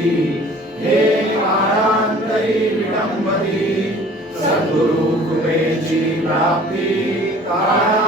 संपत्ती हे काळांतरी विडंबती सद्गुरु कृपेची प्राप्ती काळांतरी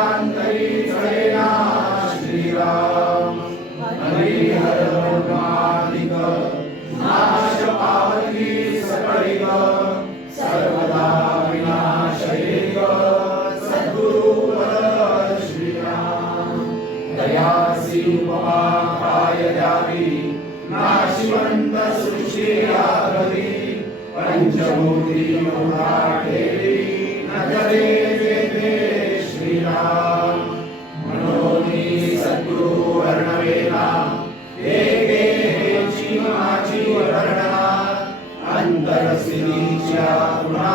अंतर सिनीच्या पुन्हा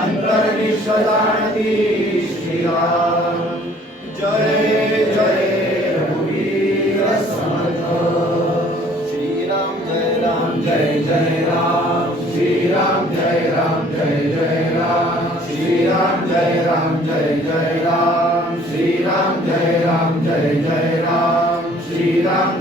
अंतर निश्चदानती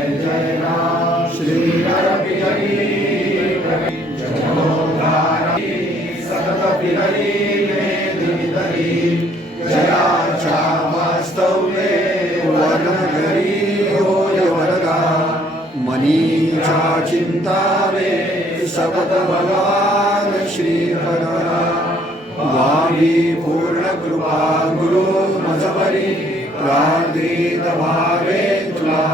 सपत भगवान श्री हरहरा पूर्ण कृपा गुरु मजबरी प्रार्थित भावे तुला।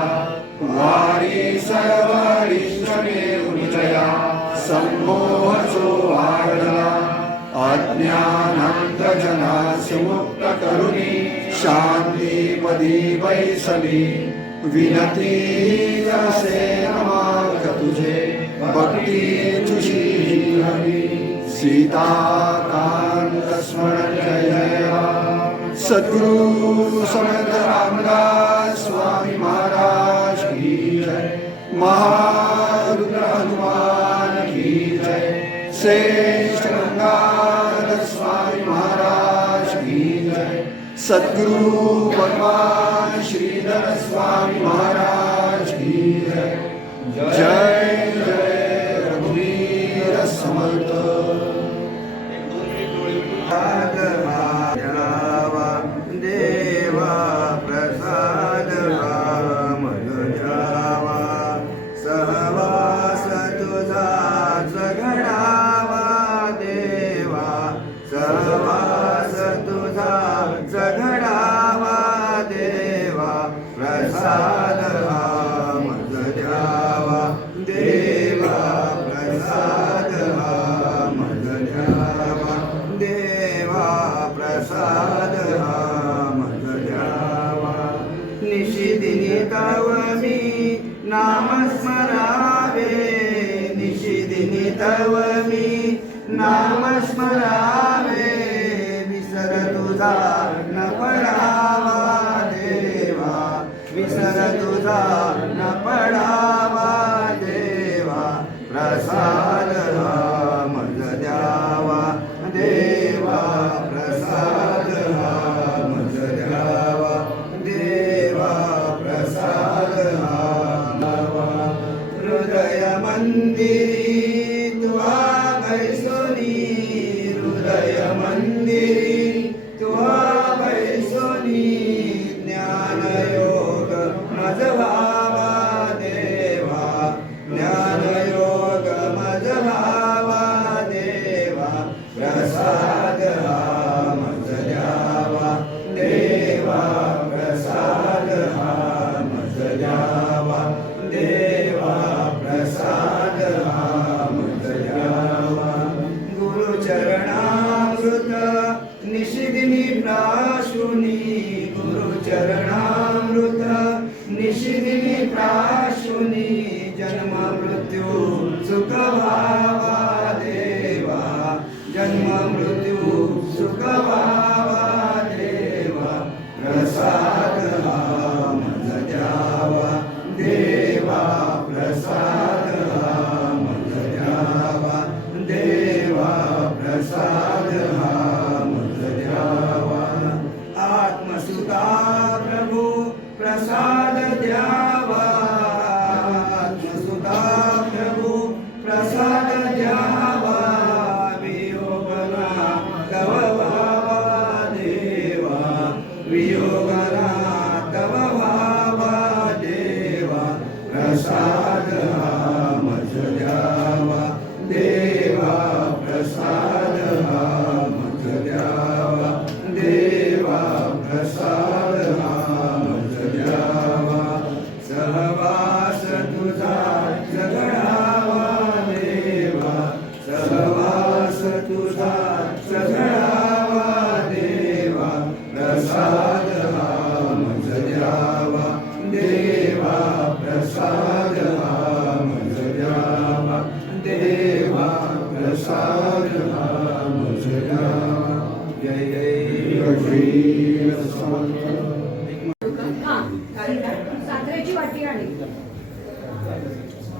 वारी सर्वारीश्वरे विजया सम्मोहसो वाढला करुणी मुक्तकरुणी शान्तिपदी वैसली। विनती असे नमाक तुझे। भक्ति हरि सीताकांत स्मरण जय सदगुरु समेत रामदास स्वामी महाराज की जय। महारुद्र हनुमान की जय। श्रेष्ठ गंगाधर स्वामी महाराज की जय। सदगुरु भगवान श्रीधर स्वामी महाराज की जय। जय जय ومن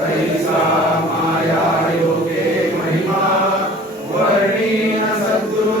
महिमा सद्गुरु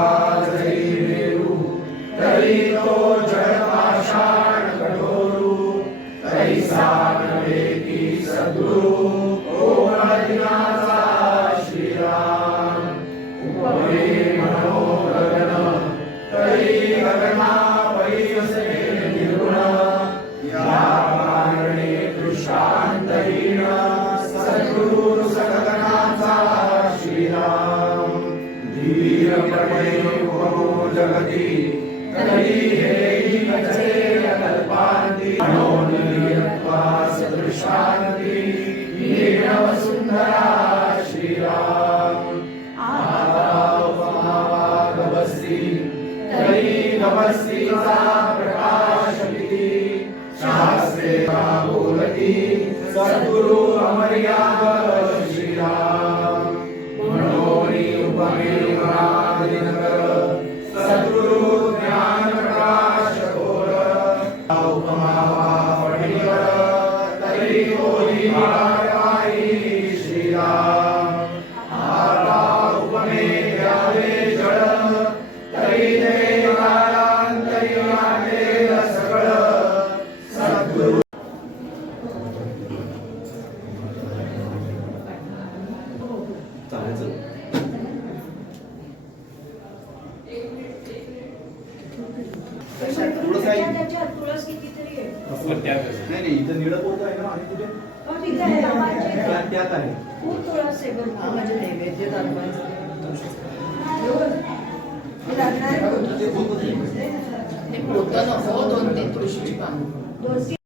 तुळस आहे त्यात आहे. खूप तुळस आहे बघ माझे तुळशीची पानं.